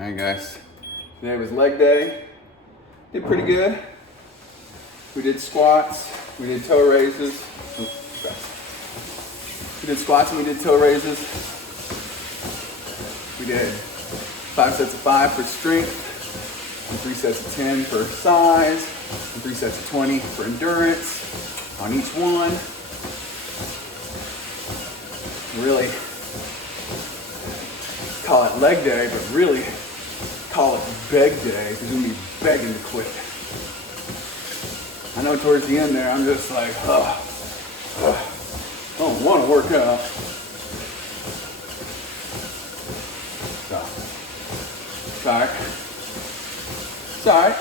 Alright guys, today was leg day. Did pretty good. We did squats, we did toe raises. We did squats and we did toe raises. We did 5 sets of 5 for strength, and 3 sets of 10 for size, and 3 sets of 20 for endurance on each one. Really call it leg day, but really call it beg day because you're gonna be begging to quit. I know towards the end there, I'm just like, I don't want to work out. So, sorry. Sorry.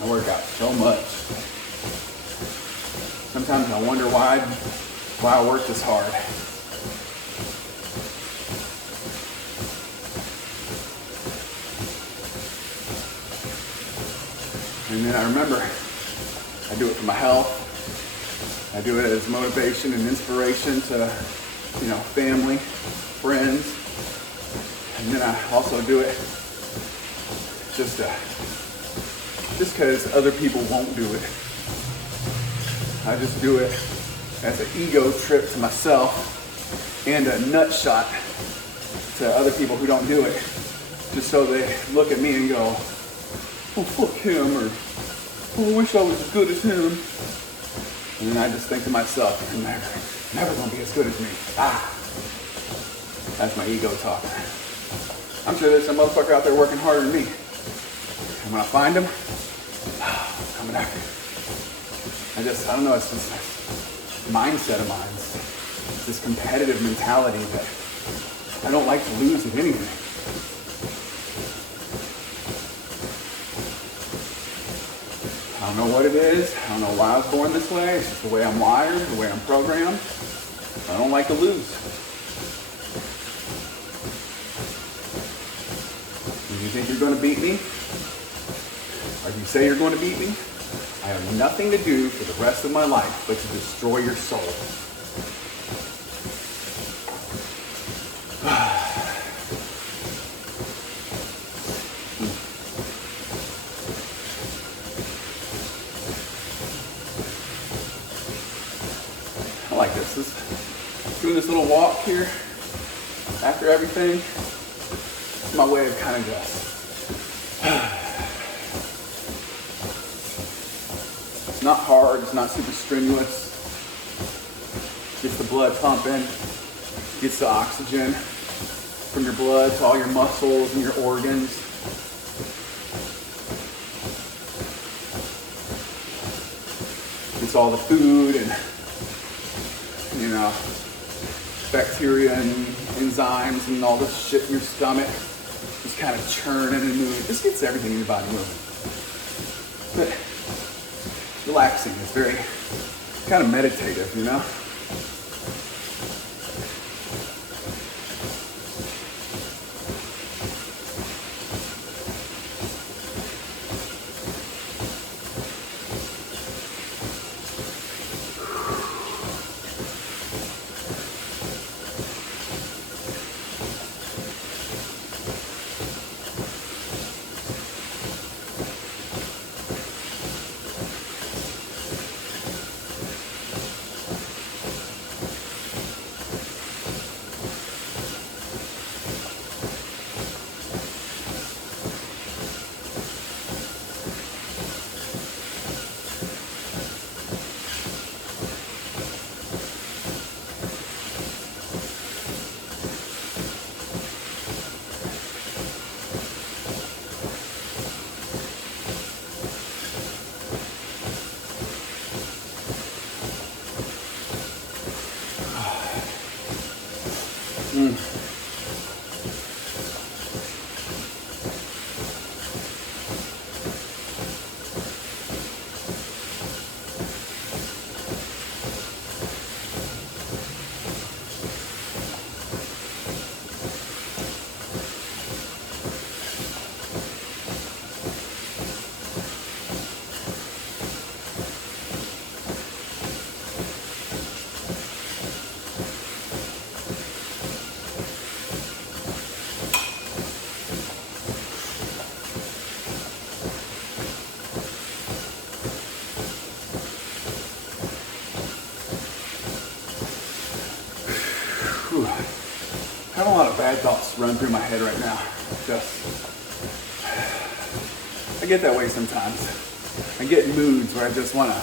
I work out so much. Sometimes I wonder why I work this hard. And then I remember I do it for my health. I do it as motivation and inspiration to, family, friends. And then I also do it just because other people won't do it. I just do it as an ego trip to myself and a nut shot to other people who don't do it, just so they look at me and go, oh, fuck him, or oh, I wish I was as good as him. And then I just think to myself, you're never gonna be as good as me. That's my ego talking. I'm sure there's some motherfucker out there working harder than me. And when I find him, I'm coming after him. I don't know, it's this mindset of mine. It's this competitive mentality that I don't like to lose at anything. I don't know what it is. I don't know why I was born this way. It's just the way I'm wired, the way I'm programmed. I don't like to lose. If you think you're going to beat me, or if you say you're going to beat me, I have nothing to do for the rest of my life but to destroy your soul. I like this. Doing this little walk here after everything. It's my way of kind of just it's not hard, it's not super strenuous. Gets the blood pumping, gets the oxygen from your blood to all your muscles and your organs. Gets all the food and, bacteria and enzymes and all this shit in your stomach just kind of churning and moving. This gets everything in your body moving. But relaxing. It's very kind of meditative, bad thoughts run through my head right now. Just, I get that way sometimes. I get in moods where I just want to,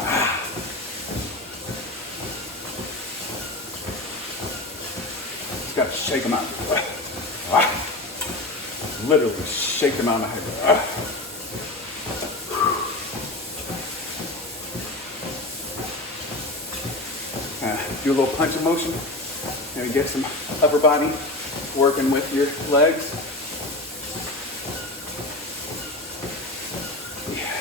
just got to shake them out. Literally shake them out of my head. Do a little punch motion. Maybe get some upper body working with your legs. Yeah.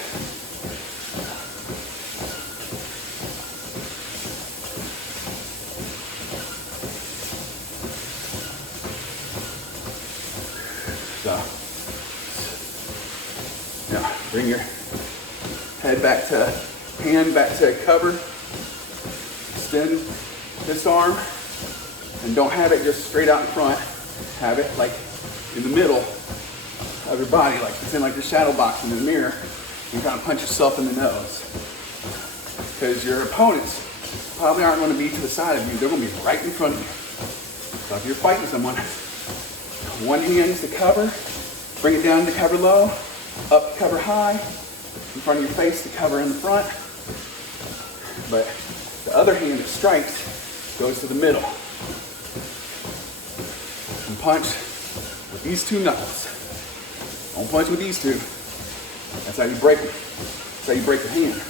So, now bring your head back to hand, back to cover. Extend this arm, and don't have it just straight out in front. Have it like in the middle of your body, like pretend like you're shadow boxing in the mirror, and kind of punch yourself in the nose. Because your opponents probably aren't going to be to the side of you, they're going to be right in front of you. So if you're fighting someone, one hand is to cover, bring it down to cover low, up to cover high, in front of your face to cover in the front. But the other hand that strikes goes to the middle. And punch with these two knuckles. Don't punch with these two. That's how you break it. That's how you break your hand.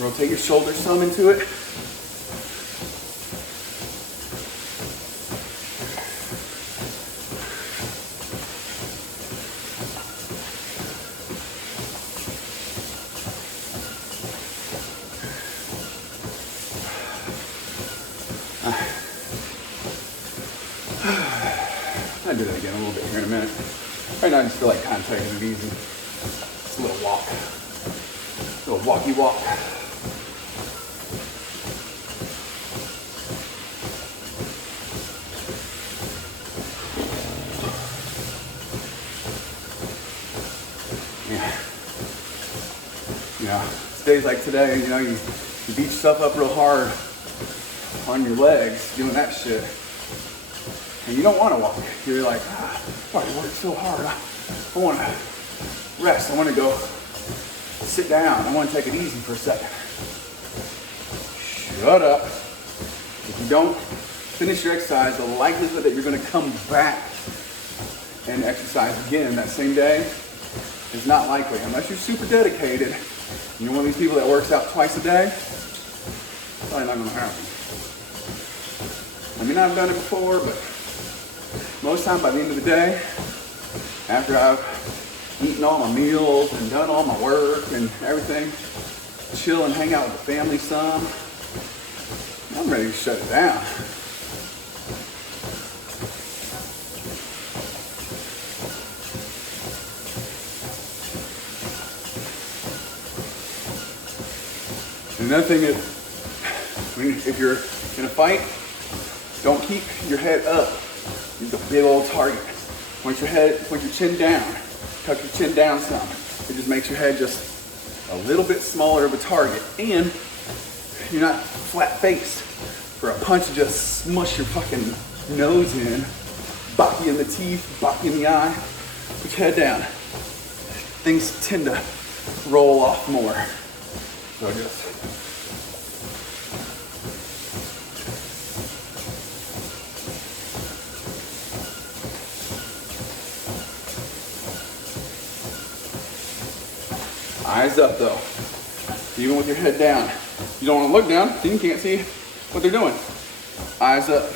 Rotate your shoulders some into it. I'll do that again a little bit here in a minute. Right now I just feel like kind of taking it easy. Just a little walk. A little walky walk. Yeah. You know, days like today, you know, you beat yourself up real hard on your legs doing that shit. And you don't want to walk. You're like, I already worked so hard. I want to rest. I want to go sit down. I want to take it easy for a second. Shut up. If you don't finish your exercise, the likelihood that you're going to come back and exercise again that same day is not likely. Unless you're super dedicated and you're one of these people that works out twice a day, it's probably not going to happen. I mean, I've done it before, but most time by the end of the day, after I've eaten all my meals and done all my work and everything, chill and hang out with the family some, I'm ready to shut it down. And another thing is, if you're in a fight, don't keep your head up. Use a big old target. Point your chin down. Tuck your chin down some. It just makes your head just a little bit smaller of a target. And you're not flat faced for a punch to just smush your fucking nose in, bop you in the teeth, bop you in the eye. Put your head down. Things tend to roll off more. So just eyes up though, even with your head down. You don't want to look down, then you can't see what they're doing. Eyes up.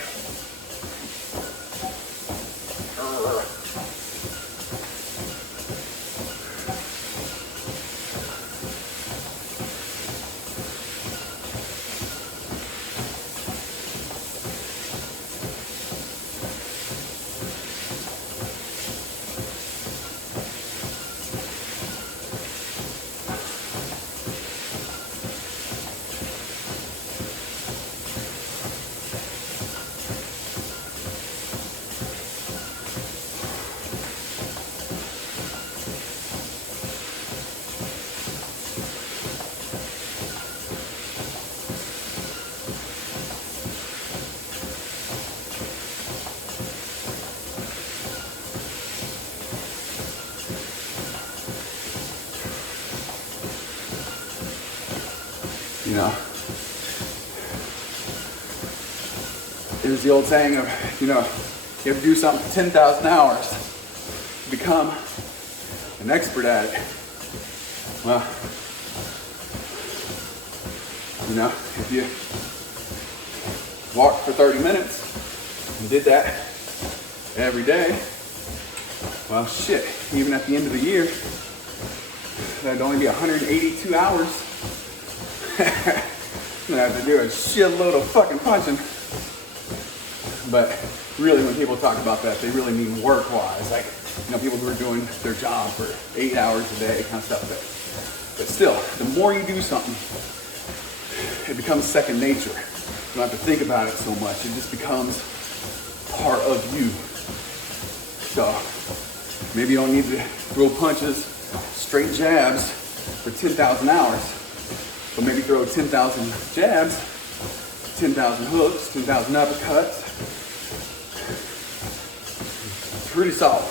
You know, there's the old saying of, you know, you have to do something for 10,000 hours to become an expert at it. Well, you know, if you walked for 30 minutes and did that every day, well, shit, even at the end of the year, that'd only be 182 hours. You have to do a shitload of fucking punching. But really, when people talk about that, they really mean work-wise. Like, you know, people who are doing their job for 8 hours a day, kind of stuff. But still, the more you do something, it becomes second nature. You don't have to think about it so much. It just becomes part of you. So maybe you don't need to throw punches, straight jabs for 10,000 hours, but maybe throw 10,000 jabs, 10,000 hooks, 10,000 uppercuts. Pretty solid.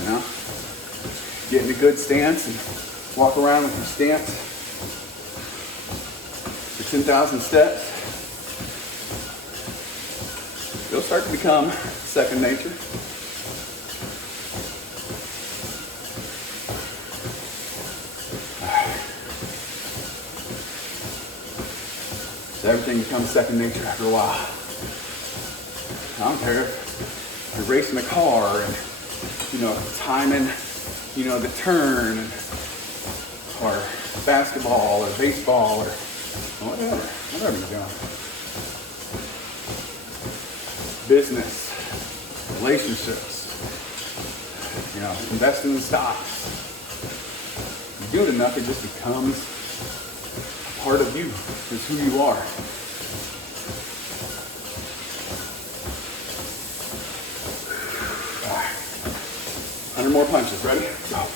You know, get in a good stance and walk around with your stance for 10,000 steps. It'll start to become second nature. So everything becomes second nature after a while. I don't care if you're racing a car and, you know, timing, you know, the turn, or basketball or baseball or whatever you're doing. Business, relationships, you know, investing in stocks. You do it enough, it just becomes a part of you. It's who you are. All right. 100 more punches. Ready? Go.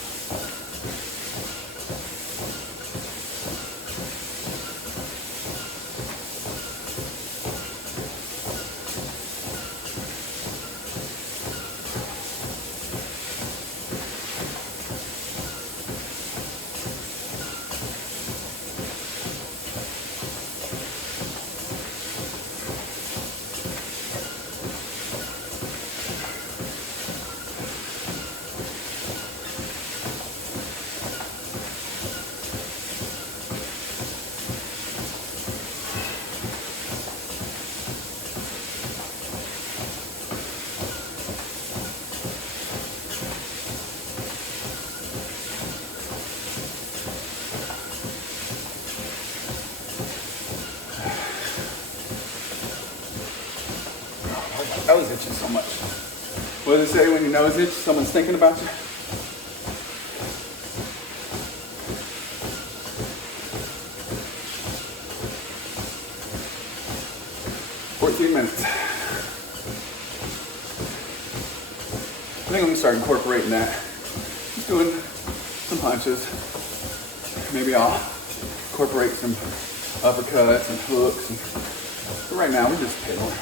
Nose itching so much. What does it say when your nose itches? Someone's thinking about you? Minutes. I think I'm gonna start incorporating that. Just doing some punches. Maybe I'll incorporate some uppercuts and hooks. But right now we're just piddling.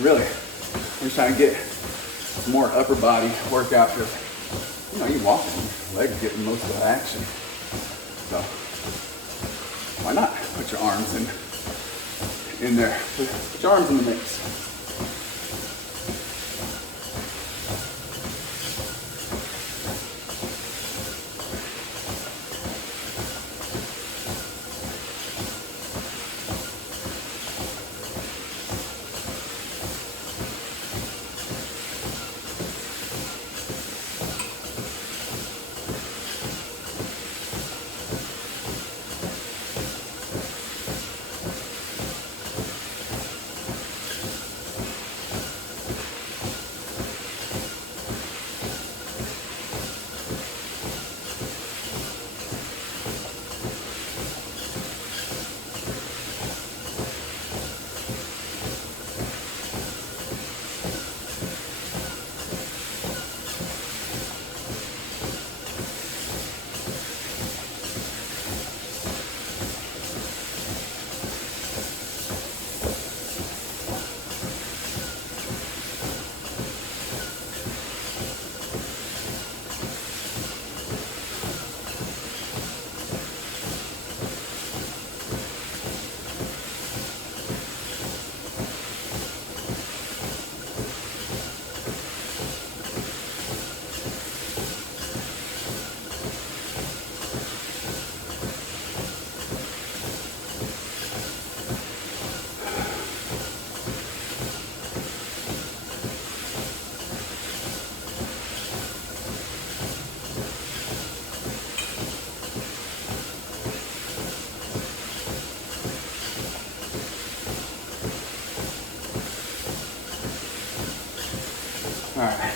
Really, I'm just trying to get some more upper body workout because, you know, you walking, your legs getting most of the action. So why not put your arms in there? Put your arms in the mix. All right,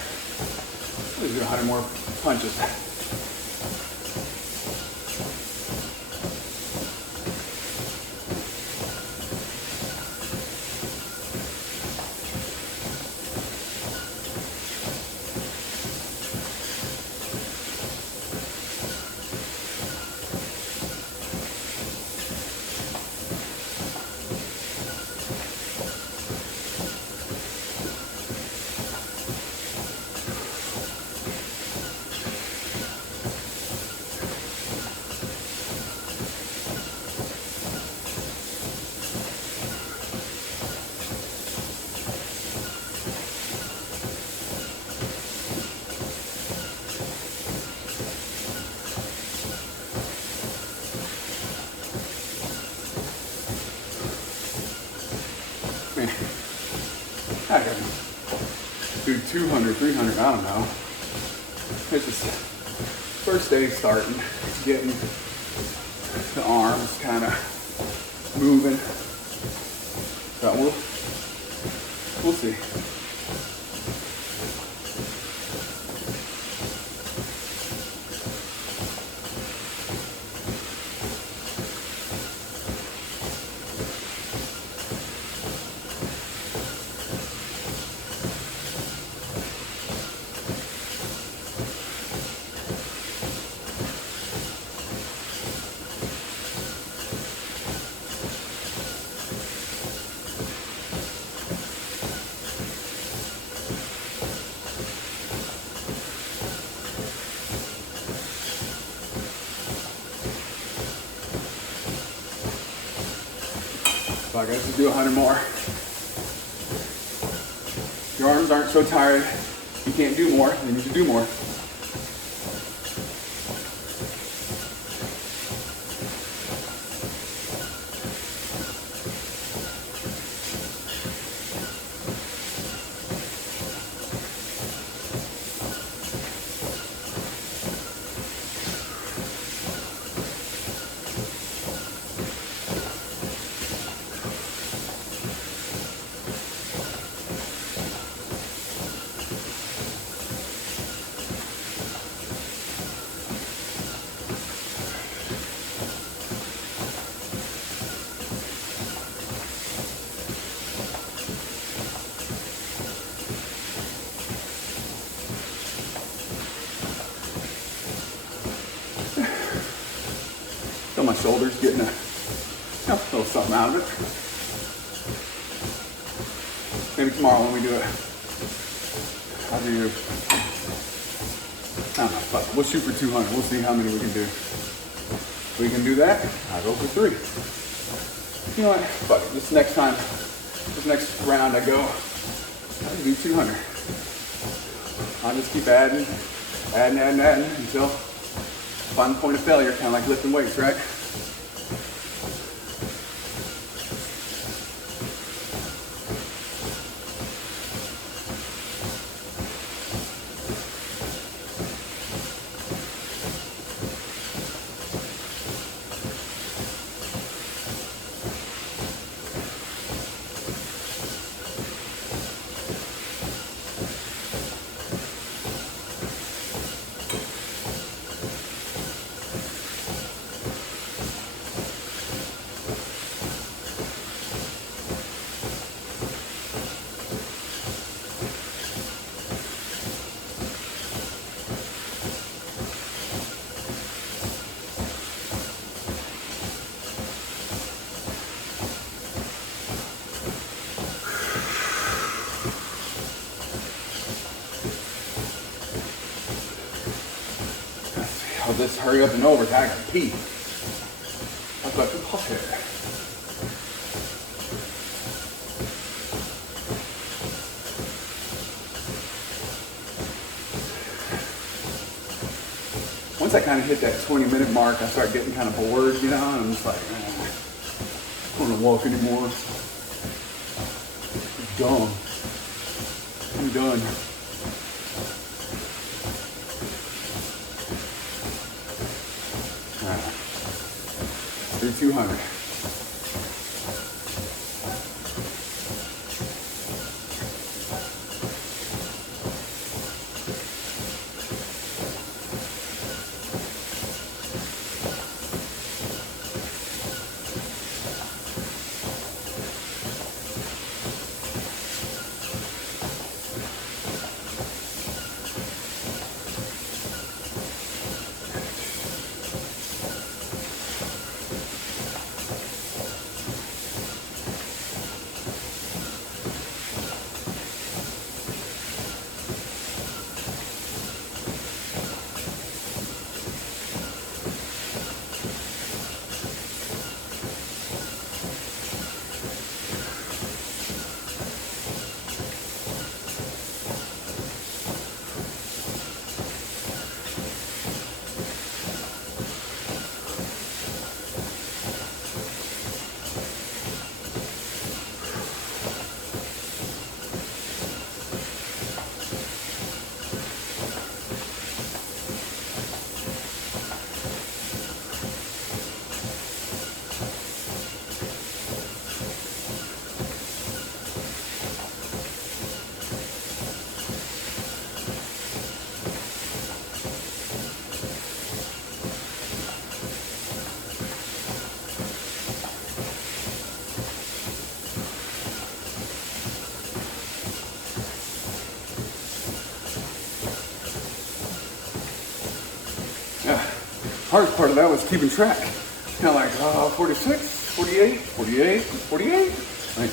let's do 100 more punches. I can do 200, 300, I don't know. It's just first day starting, getting the arms kind of moving. But we'll see. So I guess just do 100 more. If your arms aren't so tired, you can't do more, then you should do more. Feel my shoulders getting a little something out of it. Maybe tomorrow when we do it, I'll do, I don't know, fuck it. We'll shoot for 200. We'll see how many we can do. If we can do that, I'll go for 3. You know what, fuck it. This next next round I go, I'll do 200. I'll just keep adding until find the point of failure, kind of like lifting weights, right? I'll just hurry up and over. I gotta pee. I've got to pop here. Once I kind of hit that 20-minute mark, I start getting kind of bored, you know, and I'm just like, I don't want to walk anymore. Dumb. I'm done. Do 200. Hardest part of that was keeping track. Kind of like, 46, 48, 48, 48. Like,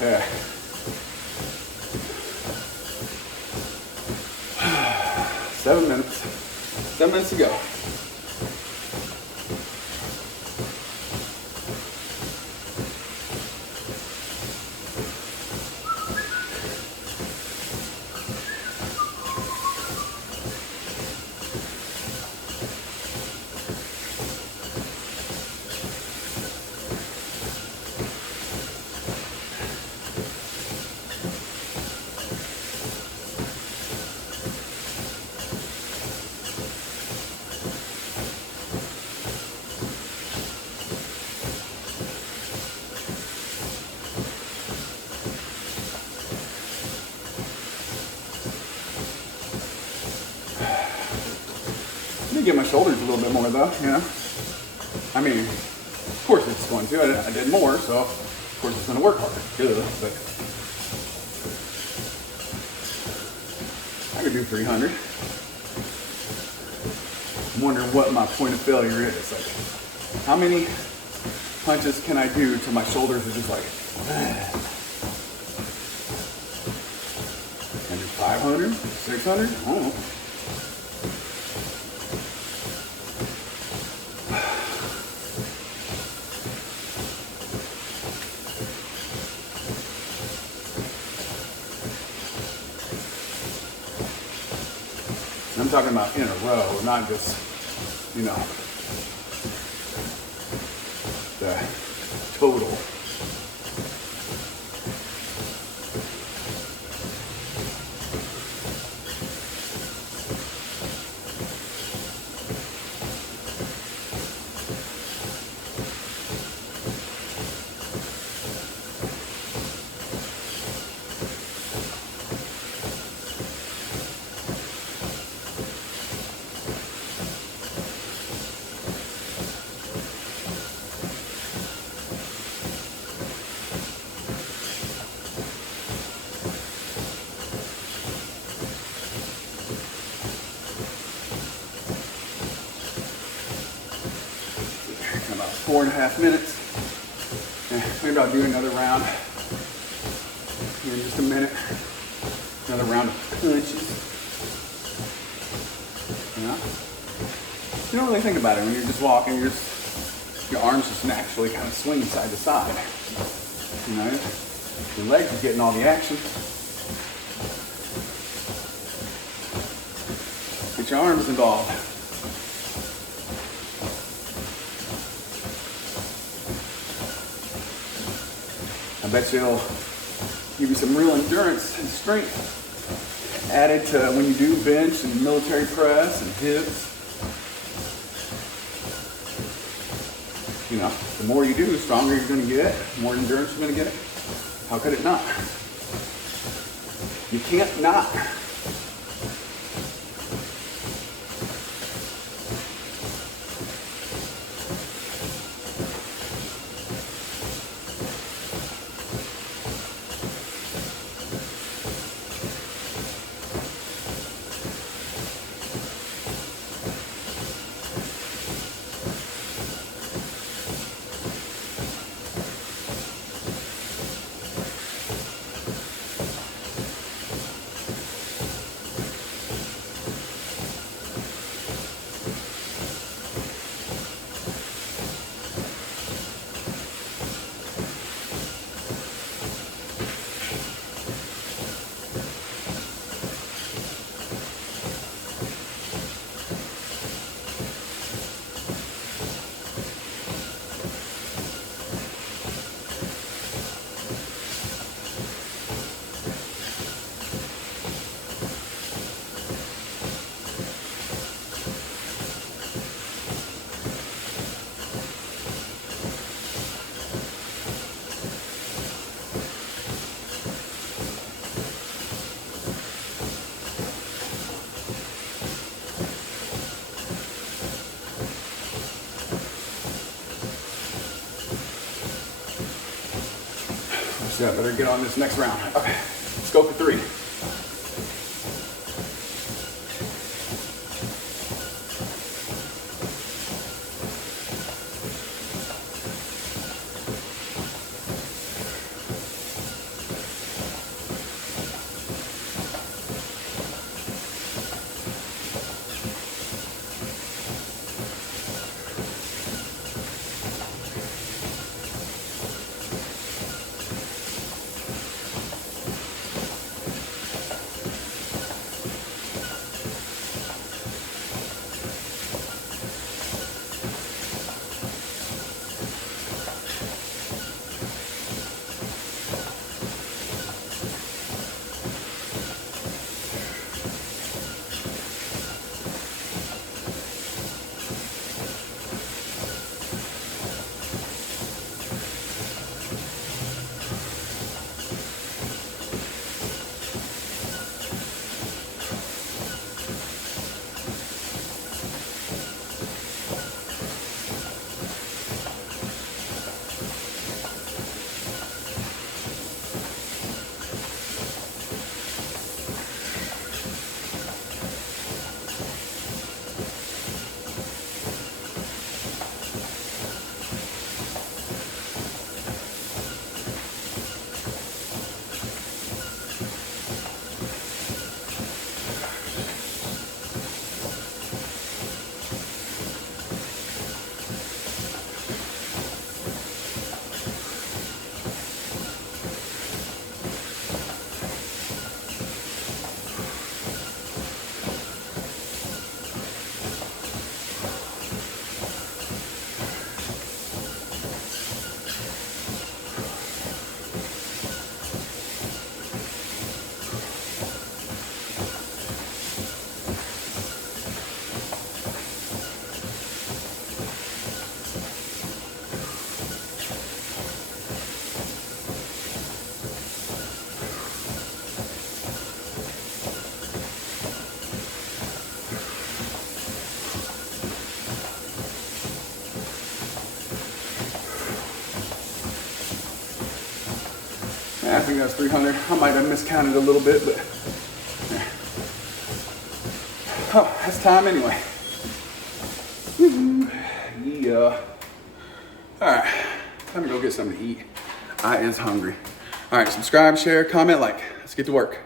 yeah. 7 minutes. 7 minutes to go. Get my shoulders a little bit more though, you know. I mean, of course it's going to. I did more, so of course it's going to work harder. Good, but I could do 300. I'm wondering what my point of failure is. Like, how many punches can I do till my shoulders are just like, can I do 500, 600? I don't know. I'm talking about in a row, not just, you know, the total. About 4.5 minutes. Maybe I'll do another round here in just a minute. Another round of punches. You know? You don't really think about it when you're just walking. Your arms just naturally kind of swing side to side. You know, your legs are getting all the action. Get your arms involved. I bet you it'll give you some real endurance and strength added to when you do bench and military press and hips. You know, the more you do, the stronger you're going to get, the more endurance you're going to get. How could it not? You can't not. So I better get on this next round. Okay, let's go for 3. I think that's 300. I might have miscounted a little bit, but oh, that's time anyway. Woo-hoo. Yeah. All right, time to go get something to eat. I is hungry. All right, subscribe, share, comment, like. Let's get to work.